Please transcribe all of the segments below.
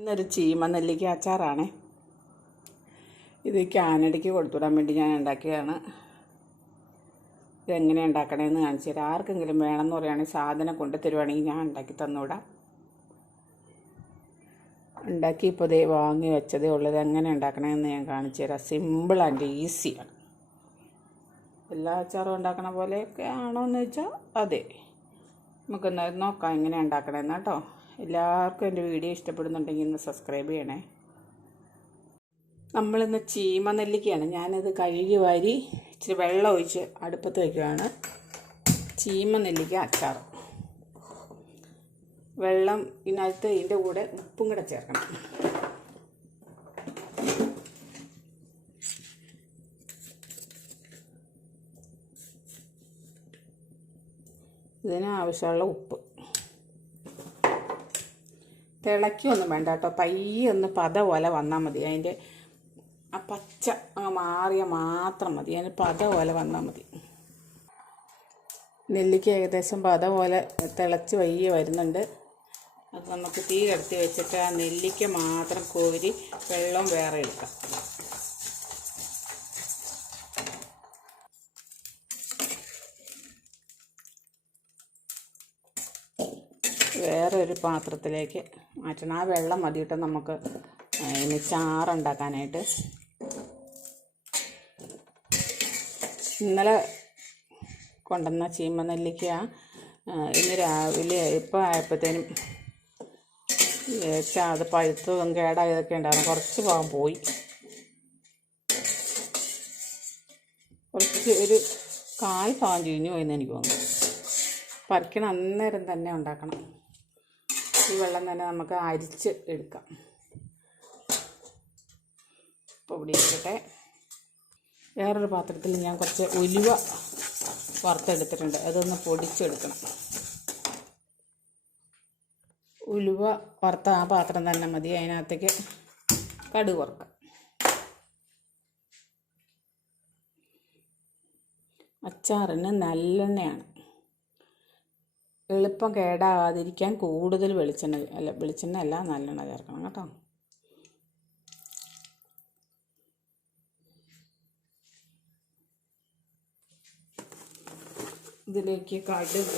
ഇന്നൊരു ചീമ നെല്ലിക്ക അച്ചാറാണ്. ഇത് കാനഡയ്ക്ക് കൊടുത്തുവിടാൻ വേണ്ടി ഞാൻ ഉണ്ടാക്കിയതാണ്. ഇതെങ്ങനെ ഉണ്ടാക്കണമെന്ന് കാണിച്ചു തരാം. ആർക്കെങ്കിലും വേണമെന്ന് പറയുകയാണെങ്കിൽ സാധനം കൊണ്ട് തരുവാണെങ്കിൽ ഞാൻ ഉണ്ടാക്കി തന്നുവിടാം. ഉണ്ടാക്കി ഇപ്പോൾ ദേ വാങ്ങി വെച്ചതേ ഉള്ളത് എങ്ങനെ ഉണ്ടാക്കണമെന്ന് ഞാൻ കാണിച്ചു തരാം. സിമ്പിൾ ആൻഡ് ഈസിയാണ് എല്ലാ അച്ചാറും ഉണ്ടാക്കണ പോലെയൊക്കെ ആണോ എന്ന് വെച്ചാൽ അതെ. നമുക്കൊന്ന് നോക്കാം എങ്ങനെ ഉണ്ടാക്കണമെന്ന് കേട്ടോ. എല്ലാവർക്കും എന്റെ വീഡിയോ ഇഷ്ടപ്പെടുന്നുണ്ടെങ്കിൽ ഒന്ന് സബ്സ്ക്രൈബ് ചെയ്യണേ. നമ്മളിന്ന് ചീമ നെല്ലിക്കയാണ്. ഞാനത് കഴുകി വാരി ഇച്ചിരി വെള്ളം ഒഴിച്ച് അടുപ്പത്ത് വയ്ക്കുകയാണ് ചീമ നെല്ലിക്ക അച്ചാർ. വെള്ളം ഇതിനകത്ത് ഇതിന്റെ കൂടെ ഉപ്പും കൂടെ ചേർക്കണം. ഇതിനാവശ്യമുള്ള ഉപ്പ്. തിളയ്ക്കൊന്നും വേണ്ട കേട്ടോ. പയ്യെ ഒന്ന് പത പോലെ വന്നാൽ മതി. അതിന്റെ ആ പച്ച മാറിയ മാത്രം മതി. അതിന് പത പോലെ വന്നാൽ മതി. നെല്ലിക്ക ഏകദേശം പത പോലെ തിളച്ച് വയ്യ വരുന്നുണ്ട്. അത് നമുക്ക് തീ കടത്തി വെച്ചിട്ട് ആ നെല്ലിക്ക മാത്രം കോരി വെള്ളം വേറെ എടുക്കാം. ഒരു പാത്രത്തിലേക്ക് മാറ്റണം. ആ വെള്ളം മതിയിട്ട് നമുക്ക് ഇനി ചാറുണ്ടാക്കാനായിട്ട്. ഇന്നലെ കൊണ്ടുവന്ന ചീമ നെല്ലിക്ക ഇന്ന് രാവിലെ ഇപ്പോൾ ആയപ്പോഴത്തേനും അത് പഴുത്തതും കേടായതൊക്കെ ഉണ്ടായിരുന്നു. കുറച്ച് പോകാൻ പോയി. കുറച്ച് ഒരു കാൽ ഭാഗം ചീഞ്ഞു പോയെന്ന് എനിക്ക് തോന്നുന്നു. പറിക്കണം അന്നേരം തന്നെ ഉണ്ടാക്കണം. ഈ വെള്ളം തന്നെ നമുക്ക് അരിച്ച് എടുക്കാം. പൊടി ഇരിക്കട്ടെ. വേറൊരു പാത്രത്തിൽ ഞാൻ കുറച്ച് ഉലുവ വറുത്തെടുത്തിട്ടുണ്ട്. അതൊന്ന് പൊടിച്ചെടുക്കണം. ഉലുവ വറുത്ത ആ പാത്രം തന്നെ മതി. അതിനകത്തേക്ക് കടുക് വറുക്കാം. അച്ചാറിന് നല്ലെണ്ണയാണ്. എളുപ്പം കേടാകാതിരിക്കാൻ കൂടുതൽ വെളിച്ചെണ്ണ അല്ല വെളിച്ചെണ്ണ അല്ല നല്ലെണ്ണ ചേർക്കണം കേട്ടോ. ഇതിലേക്ക് കടുക്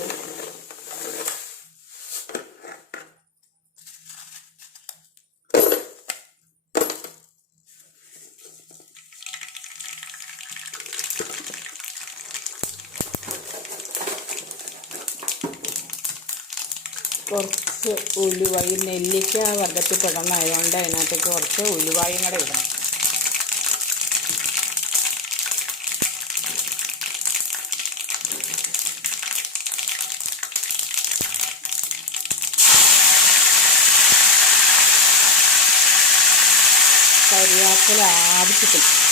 കുറച്ച് ഉലുവായി നെല്ലിക്ക വർഗത്തിൽ പെടുന്നതായതുകൊണ്ട് അതിനകത്തേക്ക് കുറച്ച് ഉലുവായും കൂടെ ഇടണം. കരിയാപ്പില ആവശ്യത്തിന്.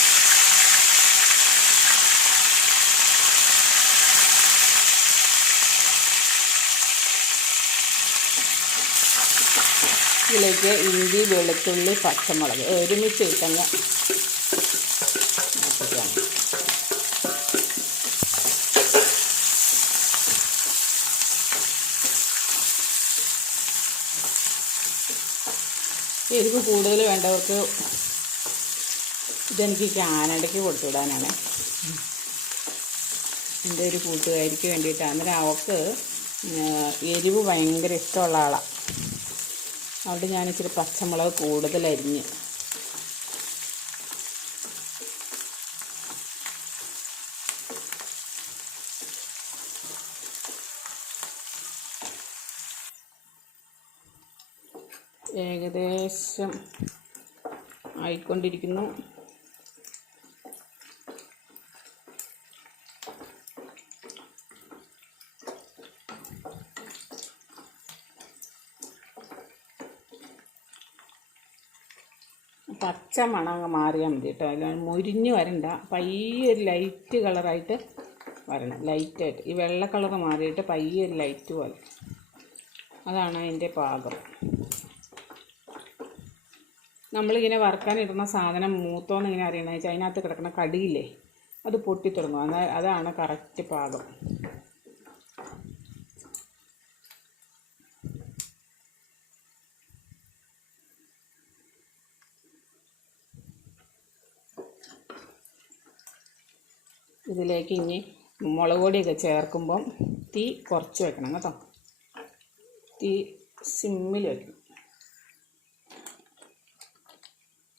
ഇതിലേക്ക് ഇഞ്ചി വെളുത്തുള്ളി പച്ചമുളക് ഒരുമിച്ച് ഇട്ടങ്ങ് എരിവ് കൂടുതൽ വേണ്ടവർക്ക് ഇതെനിക്ക് കാനഡയ്ക്ക് കൊടുത്തുവിടാനാണ് എന്റെ ഒരു കൂട്ടുകാരിക്ക് വേണ്ടിയിട്ടാണ്. അന്നേരം അവൾക്ക് എരിവ് ഭയങ്കര ഇഷ്ടമുള്ള ആളാണ് അതുകൊണ്ട് ഞാൻ ഇച്ചിരി പച്ചമുളക് കൂടുതൽ അരിഞ്ഞ് ഏകദേശം ആയിക്കൊണ്ടിരിക്കുന്നു. പച്ച മണം അങ്ങ് മാറിയാൽ മതി കേട്ടോ. മുരിഞ്ഞ് വരണ്ട. പയ്യെ ഒരു ലൈറ്റ് കളറായിട്ട് വരണം. ലൈറ്റായിട്ട് ഈ വെള്ള കളർ മാറിയിട്ട് പയ്യെ ഒരു ലൈറ്റ് പോലെ. അതാണ് അതിന്റെ പാകം. നമ്മളിങ്ങനെ വറുക്കാനിടുന്ന സാധനം മൂത്തോന്ന് ഇങ്ങനെ അറിയണമെന്ന് വെച്ചാൽ അതിനകത്ത് കിടക്കുന്ന കടിയില്ലേ അത് പൊട്ടിത്തുടങ്ങും. അതാണ് കറക്റ്റ് പാകം. ഇതിലേക്ക് ഇനി മുളക് പൊടിയൊക്കെ ചേർക്കുമ്പം തീ കുറച്ച് വെക്കണം കേട്ടോ. തീ സിമ്മിൽ വെക്കണം.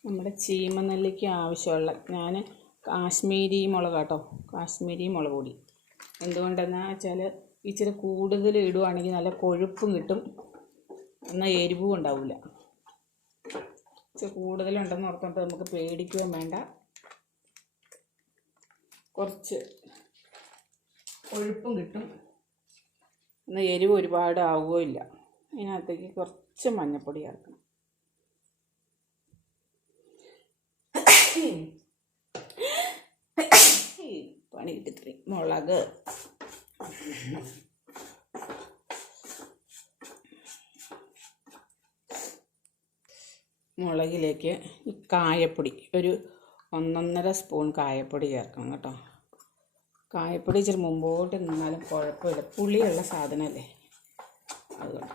നമ്മുടെ ചീമനെല്ലിക്ക് ആവശ്യമുള്ള ഞാൻ കാശ്മീരി മുളക് കേട്ടോ കാശ്മീരി മുളക് പൊടി. എന്തുകൊണ്ടെന്ന് വെച്ചാൽ ഇച്ചിരി കൂടുതൽ ഇടുവാണെങ്കിൽ നല്ല കൊഴുപ്പും കിട്ടും. എന്നാൽ എരിവും ഉണ്ടാവില്ല ഇച്ചിരി കൂടുതലുണ്ടെന്ന് ഓർത്തോണ്ട് നമുക്ക് പേടിക്കുകയും വേണ്ട. കുറച്ച് ഒഴുപ്പും കിട്ടും. എന്നാൽ എരിവ് ഒരുപാട് ആവുകയില്ല. അതിനകത്തേക്ക് കുറച്ച് മഞ്ഞൾപ്പൊടി ചേർക്കണം. പണി കിട്ടി മുളക്. മുളകിലേക്ക് ഈ കായപ്പൊടി. ഒരു ഒന്നൊന്നര സ്പൂൺ കായപ്പൊടി ചേർക്കണം കേട്ടോ. കായപ്പൊടി ഇച്ചിരി മുമ്പോട്ട് നിന്നാലും കുഴപ്പമില്ല. പുളിയുള്ള സാധനമല്ലേ? അതുകൊണ്ട്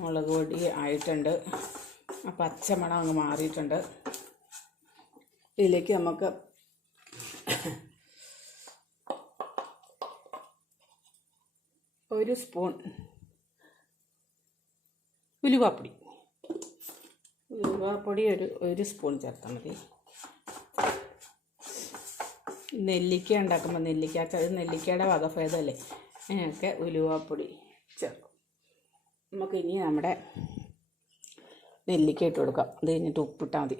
മുളക് പൊടി ആയിട്ടുണ്ട്. ആ പച്ചമണം അങ്ങ് മാറിയിട്ടുണ്ട്. ഇതിലേക്ക് നമുക്ക് ഒരു സ്പൂൺ ഉലുവാപ്പൊടി. ഉലുവാപ്പൊടി ഒരു ഒരു സ്പൂൺ ചേർത്താൽ മതി. നെല്ലിക്ക ഉണ്ടാക്കുമ്പോൾ നെല്ലിക്ക നെല്ലിക്കയുടെ വകഭേദമല്ലേ? അങ്ങനെയൊക്കെ ഉലുവാപ്പൊടി ചേർക്കും. നമുക്ക് ഇനി നമ്മുടെ നെല്ലിക്ക ഇട്ട് കൊടുക്കാം. അത് കഴിഞ്ഞിട്ട് ഉപ്പിട്ടാൽ മതി.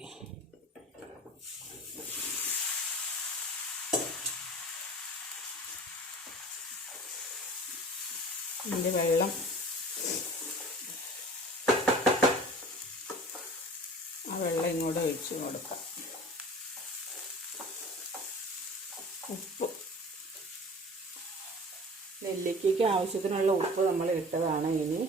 ഇതിന്റെ വെള്ളം വെള്ളം ഇങ്ങോട്ട് ഒഴിച്ച് കൊടുക്കാം. ഉപ്പ്. നെല്ലിക്കയ്ക്ക് ആവശ്യത്തിനുള്ള ഉപ്പ് നമ്മൾ ഇട്ടതാണ് ഇനി.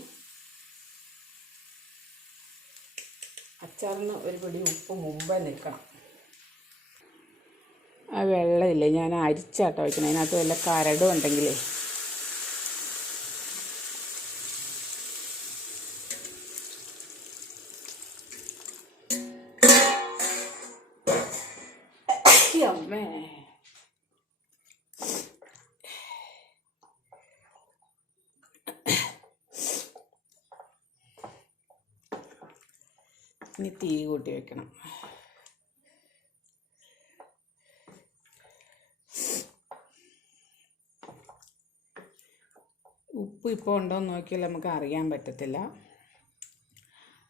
അച്ചാറിന് ഒരു പിടി ഉപ്പ് മുമ്പേ നിൽക്കണം. ആ വെള്ളമില്ലേ? ഞാൻ അരിച്ചാട്ടോ വയ്ക്കണം. അതിനകത്ത് വല്ല കരടും ഉണ്ടെങ്കിലേ. അമ്മേ ഇനി തീ കൂട്ടി വെക്കണം. ഉപ്പ് ഇപ്പോൾ ഉണ്ടോ എന്ന് നോക്കിയാൽ നമുക്ക് അറിയാൻ പറ്റത്തില്ല.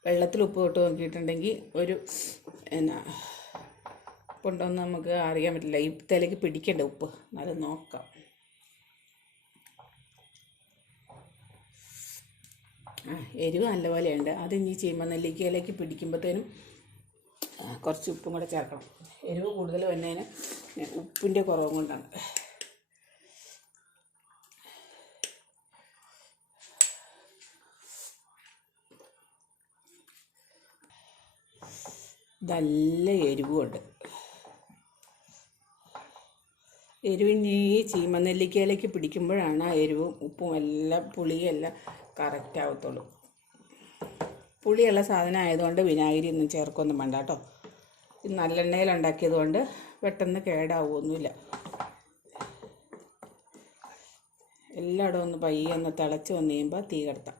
വെള്ളത്തിൽ ഉപ്പ് തൊട്ട് നോക്കിയിട്ടുണ്ടെങ്കിൽ ഒരു എന്നാ ഉപ്പുണ്ടോ എന്ന് നമുക്ക് അറിയാൻ പറ്റില്ല. ഈ തലയ്ക്ക് പിടിക്കണ്ട ഉപ്പ്. എന്നാലും നോക്കാം. എരിവ് നല്ലപോലെ ഉണ്ട് അത് ഇനി ചെയ്യുമ്പോൾ നെല്ലിക്കയിലേക്ക് പിടിക്കുമ്പോഴത്തേനും കുറച്ച് ഉപ്പും കൂടെ ചേർക്കണം. എരിവ് കൂടുതൽ വന്നതിന് ഉപ്പിന്റെ കുറവും കൊണ്ടാണ്. നല്ല എരിവുമുണ്ട് എരിവിന് ഈ ചീമനെല്ലിക്കയിലേക്ക് പിടിക്കുമ്പോഴാണ് ആ എരിവും ഉപ്പും എല്ലാം പുളിയും എല്ലാം കറക്റ്റ് ആവത്തുള്ളൂ. പുളിയുള്ള സാധനം ആയതുകൊണ്ട് വിനാഗിരി ഒന്നും ചേർക്കൊന്നും വേണ്ട കേട്ടോ. ഇത് നല്ലെണ്ണയിൽ ഉണ്ടാക്കിയത് കൊണ്ട് പെട്ടെന്ന് കേടാവുമൊന്നുമില്ല എല്ലായിടവും ഒന്ന് പയ്യെ ഒന്ന് തിളച്ച് വന്നു കഴിയുമ്പോൾ തീ കിടത്താം.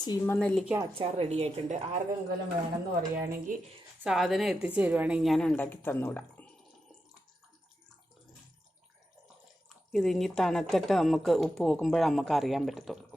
ചീമനെല്ലിക്ക അച്ചാർ റെഡി ആയിട്ടുണ്ട്. ആർക്കെങ്കിലും വേണമെന്ന് പറയുകയാണെങ്കിൽ സാധനം എത്തിച്ചു തരുവാണെങ്കിൽ ഞാൻ ഉണ്ടാക്കി തന്നുവിടാം ഇതിനി തണുത്തിട്ട് നമുക്ക് ഉപ്പ് നോക്കുമ്പോഴേ നമുക്ക് അറിയാൻ പറ്റത്തുള്ളൂ.